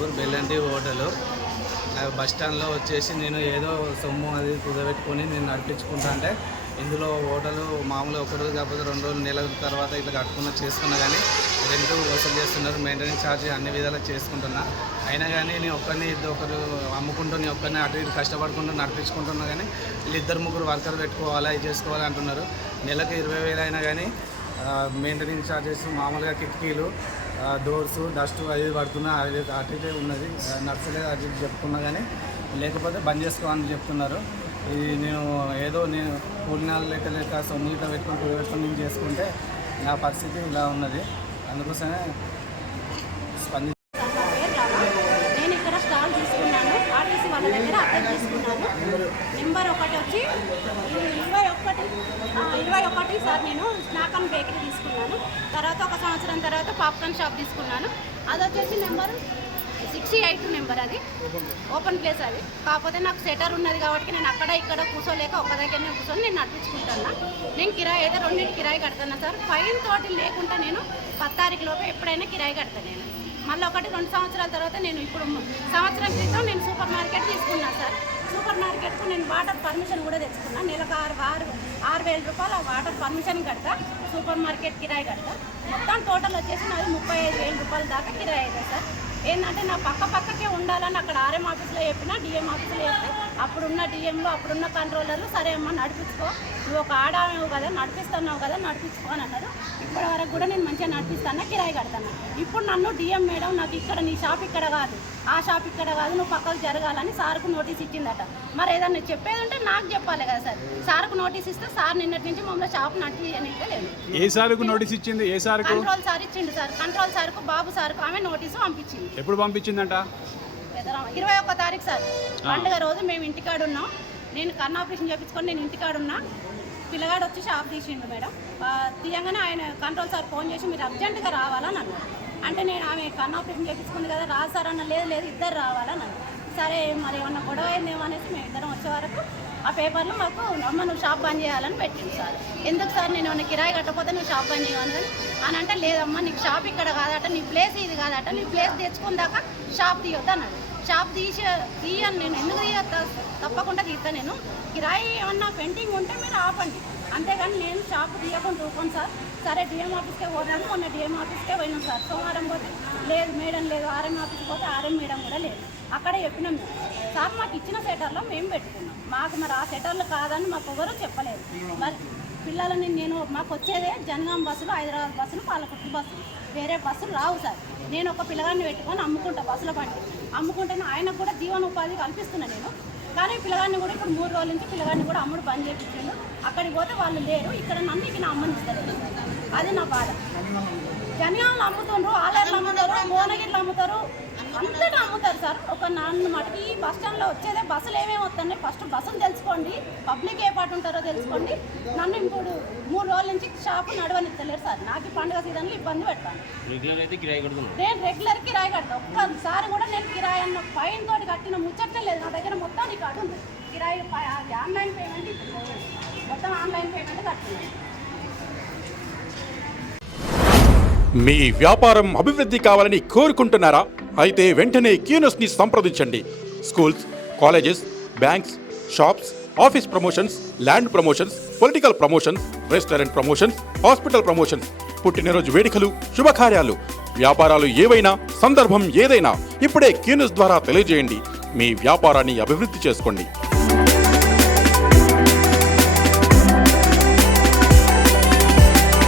Tagore బెల్లంటి hotel. Bus స్టాండ్లో వచ్చేసి నేను ఏదో సొమ్ము అది కుదబెట్టుకొని నేను నడిపించుకుంటా అంటే ఇందులో హోటలు మామూలుగా ఒక రోజు కాకపోతే రెండు రోజులు నెలల తర్వాత ఇట్లా కట్టుకున్న చేసుకున్నా కానీ రెంట్ వసూలు చేస్తున్నారు మెయింటెనెన్స్ ఛార్జ్ అన్ని విధాలు చేసుకుంటున్నా. అయినా కానీ నేను ఒక్కరిని ఇద్దరు ఒకరు అమ్ముకుంటూ నేను ఒక్కరిని అటు ఇటు కష్టపడుకుంటూ నడిపించుకుంటున్నా కానీ వీళ్ళు ఇద్దరు ముగ్గురు వర్కర్ పెట్టుకోవాలా ఇది చేసుకోవాలి అంటున్నారు. నెలకు ఇరవై వేలు అయినా కానీ మెయింటెనెన్స్ ఛార్జెస్ మామూలుగా కిటికీలు డోర్స్ డస్ట్ అది పడుతున్నా అది అటు ఇటే ఉన్నది. నచ్చలేదు అది చెప్తున్నా కానీ లేకపోతే బంద్ చేసుకోవాలని చెప్తున్నారు. ఇది నేను ఏదో నేను కూలినాలు లేక లేక సొమ్ము ఇట్లా పెట్టుకుని నేను చేసుకుంటే నా పరిస్థితి ఇలా ఉన్నది. అందుకోసమే స్పంది నేను ఇక్కడ స్టాల్ తీసుకున్నాను. ఆర్టీసీ వాళ్ళ దగ్గర అద్దె తీసుకున్నాను. నెంబర్ ఒకటి వచ్చి ఇరవై ఒకటి ఇరవై ఒకటి సార్ నేను స్నాకం బేకరీ తీసుకున్నాను. తర్వాత ఒక సంవత్సరం తర్వాత పాప్కార్న్ షాప్ తీసుకున్నాను. అది వచ్చేసి నెంబర్ సిక్స్టీ ఎయిట్ నెంబర్ అది. ఓపెన్ ప్లేస్ అది. కాకపోతే నాకు సెటర్ ఉన్నది కాబట్టి నేను అక్కడ ఇక్కడ కూర్చోలేక ఒక దగ్గరనే కూర్చొని నేను నడిపించుకుంటున్నా. నేను కిరాయి అయితే రెండింటి కిరాయి కడతాను సార్. ఫైన్ తోటి లేకుండా నేను పది లోపు ఎప్పుడైనా కిరాయి కడతాను నేను. మళ్ళీ ఒకటి రెండు సంవత్సరాల తర్వాత నేను ఇప్పుడు సంవత్సరం క్రితం నేను సూపర్ మార్కెట్ తీసుకున్నాను సార్. సూపర్ మార్కెట్కు నేను వాటర్ పర్మిషన్ కూడా తెచ్చుకున్నాను నెలకు ఆరు ఆరు ఆరు వేల రూపాయలు ఆ వాటర్ పర్మిషన్ కడతా. సూపర్ మార్కెట్ కిరాయి కడతా. మొత్తం టోటల్ వచ్చేసి నాది ముప్పై ఐదు వేల రూపాయల దాకా కిరాయి అయితే సార్. ఏంటంటే నా పక్క పక్కకే ఉండాలని అక్కడ ఆర్ఎం ఆఫీస్లో చెప్పినా డిఎం ఆఫీస్లో చెప్తే అప్పుడున్న డిఎంలో అప్పుడున్న కంట్రోలర్లు సరే అమ్మ నడిపించుకో. నువ్వు ఒక ఆడావు కదా నడిపిస్తున్నావు కదా నడిపించుకో అని అన్నారు. ఇప్పటి వరకు కూడా నేను మంచిగా నడిపిస్తాను కిరాయి కడతాను? ఇప్పుడు నన్ను డిఎం మేడం నాకు ఇక్కడ నీ షాప్ ఇక్కడ కాదు. ఆ షాప్ ఇక్కడ కాదు నువ్వు పక్కకు జరగాలని సార్కు నోటీస్ ఇచ్చిందట. మరి ఏదన్నా చెప్పేది ఉంటే నాకు చెప్పాలి కదా సార్. సార్కు నోటీస్ ఇస్తే సార్ నిన్నటి నుంచి మమ్మల్ని షాప్ నడిపియనికే లేదు ఏ సార్కు నోటీస్ ఇచ్చింది? ఏ సార్కు? కంట్రోల్ సార్ ఇచ్చిండు సార్. కంట్రోల్ సార్కు బాబు సార్కు ఆమె నోటీసు పంపించింది. ఎప్పుడు పంపించిందంట? ఇరవై ఒక్క తారీఖు సార్. పండుగ రోజు మేము ఇంటికాడ ఉన్నాం. నేను కన్ను ఆపరేషన్ చేయించుకొని నేను ఇంటికాడ ఉన్నా. పిల్లగాడు వచ్చి షాప్ తీసిండు మేడం. తీయంగానే ఆయన కంట్రోల్ సార్ ఫోన్ చేసి మీరు అర్జెంటుగా రావాలని అన్నారు. అంటే నేను ఆమె కన్ను ఆపరేషన్ చేయించుకుంది కదా రాదు సార్ అన్న లేదు లేదు ఇద్దరు రావాలని అన్నారు. సరే మరి ఏమన్నా గొడవ అయిందేమో అనేసి మేము ఇద్దరం వచ్చే వరకు ఆ పేపర్లో మాకు అమ్మ నువ్వు షాప్ బంద్ చేయాలని పెట్టింది సార్. ఎందుకు సార్? నేను ఏమన్నా కిరాయి కట్టకపోతే నువ్వు షాప్ బంద్ చేయమని అని అంటే లేదమ్మా నీకు షాప్ ఇక్కడ కాదట నీ ప్లేస్ ఇది కాదట నీ ప్లేస్ తెచ్చుకుందాక షాప్ తీయొద్దు అన్నాడు. షాప్ తీసి తీయను నేను. ఎందుకు తీయ తప్పకుండా తీస్తా నేను. కిరాయి ఏమన్నా పెయింటింగ్ ఉంటే మీరు ఆపండి. అంతేగాని నేను షాప్ తీయకుండా ఊకోను సార్. సరే డిఎం ఆఫీస్కే పోదాను మొన్న డిఎం ఆఫీస్కే పోయినాం సార్. సోమవారం పోతే లేదు మేడం లేదు. ఆర్ఎం ఆఫీస్కి పోతే ఆర్ఎం మేడం కూడా లేదు. అక్కడే చెప్పినాం. సార్ మాకు ఇచ్చిన సెటర్లో మేము పెట్టుకున్నాం. మాకు మరి ఆ సెటర్లు కాదని మాకు ఎవరూ చెప్పలేదు. మరి పిల్లలని నేను మాకు వచ్చేదే జనగాం బస్సులు హైదరాబాద్ బస్సులు పాలకుర్తి బస్సులు. వేరే బస్సులు రావు సార్. నేను ఒక పిల్లగాన్ని పెట్టుకొని అమ్ముకుంటా బస్సుల బండి. అమ్ముకుంటేనే ఆయనకు కూడా జీవనోపాధి కల్పిస్తున్నా నేను. కానీ పిల్లగాన్ని కూడా ఇప్పుడు మూడు రోజుల నుంచి పిల్లగాన్ని కూడా అమ్ముడు బంద్ చేయించాడు అక్కడికి పోతే వాళ్ళు లేరు. ఇక్కడ నన్ను ఇక నా అమ్మనిస్తారు అది నా బాధ. జనగాంలో అమ్ముతుండ్రు ఆలయాలు అమ్ముతారు? మోనగిర్లు అమ్ముతారు. అంతటా అమ్ముతారు సార్. ఒక నన్ను మటుకి ఈ బస్ స్టాండ్లో వచ్చేదే బస్సులు ఏమేమి వస్తున్నాయి ఫస్ట్ బస్సులు తెలుసుకోండి. పబ్లిక్ ఏ పాటు ఉంటారో తెలుసుకోండి. నన్ను ఇప్పుడు మూడు రోజుల నుంచి షాపు నడవనిస్తలేరు సార్. నాకు ఈ పండుగ సీజన్లో ఇబ్బంది పెడతాను. రెగ్యులర్ అయితే కిరాయి కడుతున్నాం నేను రెగ్యులర్ కిరాయి కడతా. ఒక్కసారి కూడా నేను కిరాయి అన్న ఫైన్ తోటి కట్టిన ముచ్చట్లే లేదు. నా దగ్గర మొత్తం నీకు అడు ఉంది. కిరాయి ప- అది ఆన్లైన్ పేమెంట్ మొత్తం ఆన్లైన్ పేమెంట్ కట్టున్నాను మీ వ్యాపారం అభివృద్ధి కావాలని కోరుకుంటున్నారా? అయితే వెంటనే క్యూనస్ని సంప్రదించండి. Schools colleges banks shops office promotions land promotions political promotions restaurant promotions hospital promotions. పుట్టినరోజు వేడుకలు శుభకార్యాలు. వ్యాపారాలు ఏవైనా సందర్భం ఏదైనా ఇప్పుడే క్యూనస్ ద్వారా తెలియజేయండి. మీ వ్యాపారాన్ని అభివృద్ధి చేసుకోండి.